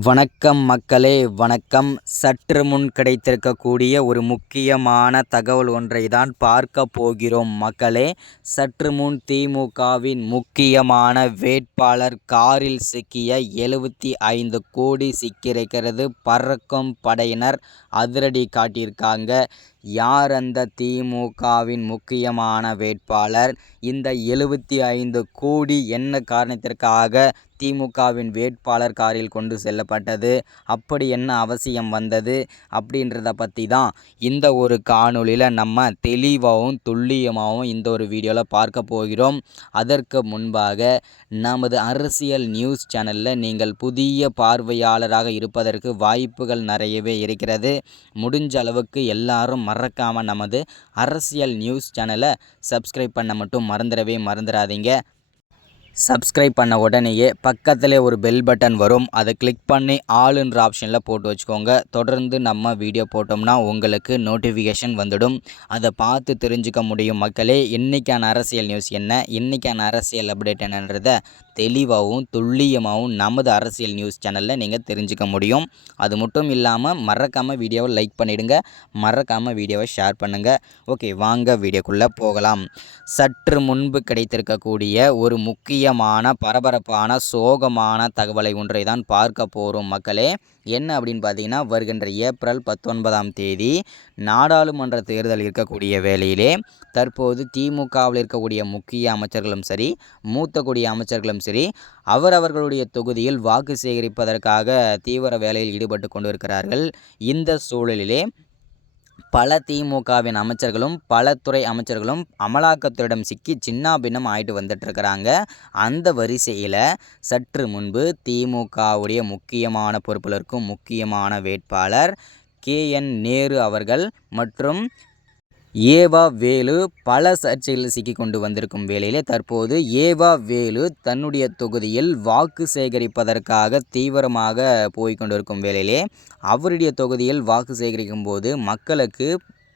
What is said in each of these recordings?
வணக்கம் மக்களே, வணக்கம். சற்று முன் கிடைத்திருக்கக்கூடிய ஒரு முக்கியமான தகவல் ஒன்றை தான் பார்க்க போகிறோம் மக்களே. சற்று முன் திமுகவின் முக்கியமான வேட்பாளர் காரில் சிக்கிய 75 கோடி சிக்கியிருக்கிறது. பறக்கும் படையினர் அதிரடி காட்டியிருக்காங்க. யார் அந்த திமுகவின் முக்கியமான வேட்பாளர்? இந்த 75 கோடி என்ன காரணத்திற்காக திமுகவின் வேட்பாளர் காரில் கொண்டு செல்லப்பட்டது? அப்படி என்ன அவசியம் வந்தது? அப்படின்றத பற்றி தான் இந்த ஒரு காணொளியில் நம்ம தெளிவாகவும் துல்லியமாகவும் இந்த ஒரு வீடியோவில் பார்க்க போகிறோம். அதற்கு முன்பாக நமது அரசியல் நியூஸ் சேனலில் நீங்கள் புதிய பார்வையாளராக இருப்பதற்கு வாய்ப்புகள் நிறையவே இருக்கிறது. முடிஞ்ச அளவுக்கு எல்லாரும் மறக்காமல் நமது அரசியல் நியூஸ் சேனலை சப்ஸ்கிரைப் பண்ண மட்டும் மறந்துடாதீங்க. சப்ஸ்கிரைப் பண்ண உடனேயே பக்கத்திலே ஒரு பெல் பட்டன் வரும். அதை கிளிக் பண்ணி ஆல்ன்ற ஆப்ஷனில் போட்டு வச்சுக்கோங்க. தொடர்ந்து நம்ம வீடியோ போட்டோம்னா உங்களுக்கு நோட்டிஃபிகேஷன் வந்துடும். அதை பார்த்து தெரிஞ்சுக்க முடியும் மக்களே. இன்றைக்கான அரசியல் நியூஸ் என்ன, இன்றைக்கான அரசியல் அப்டேட் என்னன்றதை தெளிவாகவும் துல்லியமாகவும் நமது அரசியல் நியூஸ் சேனலில் நீங்கள் தெரிஞ்சுக்க முடியும். அது மட்டும் இல்லாமல் மறக்காமல் வீடியோவை லைக் பண்ணிவிடுங்க, மறக்காமல் வீடியோவை ஷேர் பண்ணுங்கள். ஓகே, வாங்க வீடியோக்குள்ளே போகலாம். சற்று முன்பு கிடைத்திருக்கக்கூடிய ஒரு முக்கியமான பரபரப்பான சோகமான தகவலை ஒன்றை தான் பார்க்க போகிறோம் மக்களே. என்ன அப்படின்னு பார்த்தீங்கன்னா, வருகின்ற ஏப்ரல் 19ஆம் தேதி நாடாளுமன்ற தேர்தல் இருக்கக்கூடிய வேளையிலே தற்போது திமுகவில் இருக்கக்கூடிய முக்கிய அமைச்சர்களும் சரி, மூத்த கூடிய அமைச்சர்களும் சரி, அவரவர்களுடைய தொகுதியில் வாக்கு சேகரிப்பதற்காக தீவிர வேலையில் ஈடுபட்டு கொண்டு இருக்கிறார்கள். இந்த சூழலிலே பல திமுகவின் அமைச்சர்களும் பல துறை அமைச்சர்களும் அமலாக்கத்துறையிடம் சிக்கி சின்னாபின்னம் ஆகிட்டு வந்துட்டுருக்கிறாங்க. அந்த வரிசையில் சற்று முன்பு திமுகவுடைய முக்கியமான பொறுப்பில் இருக்கும் முக்கியமான வேட்பாளர் KN நேரு அவர்கள் மற்றும் ஏவா வேலு பல சர்ச்சைகளில் சிக்கி கொண்டு வந்திருக்கும் வேளையிலே தற்போது ஏவா வேலு தன்னுடைய தொகுதியில் வாக்கு சேகரிப்பதற்காக தீவிரமாக போய்கொண்டிருக்கும் வேளையிலே அவருடைய தொகுதியில் வாக்கு சேகரிக்கும் போது மக்களுக்கு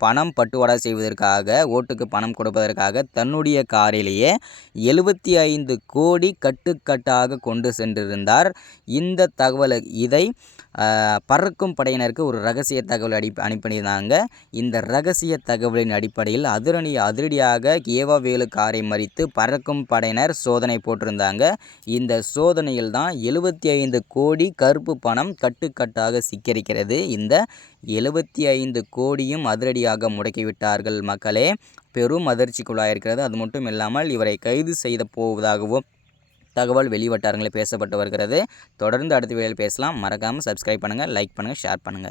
பணம் பட்டுவாடா செய்வதற்காக, ஓட்டுக்கு பணம் கொடுப்பதற்காக தன்னுடைய காரிலேயே 75 கோடி கட்டுக்கட்டாக கொண்டு சென்றிருந்தார். இந்த தகவலை இதை பறக்கும் படையினருக்கு ஒரு ரகசிய தகவல் அனுப்பியிருந்தாங்க. இந்த ரகசிய தகவலின் அடிப்படையில் அதிரடியாக ஏவா வேலு காரை மறித்து பறக்கும் படையினர் சோதனை போட்டிருந்தாங்க. இந்த சோதனையில் தான் 75 கோடி கருப்பு பணம் கட்டுக்கட்டாக சிக்கியிருக்கிறது. இந்த 75 கோடியும் அதிரடியாக முடக்கிவிட்டார்கள் மக்களே. பெரும் அதிர்ச்சிக்குள்ளாயிருக்கிறது. அது மட்டும் இல்லாமல் இவரை கைது செய்த போவதாகவும் தகவல் வெளிவட்டாரங்களில் பேசப்பட்டு வருகிறது. தொடர்ந்து அடுத்த வீடியோவில் பேசலாம். மறக்காமல் சப்ஸ்கிரைப் பண்ணுங்கள், லைக் பண்ணுங்கள், ஷேர் பண்ணுங்கள்.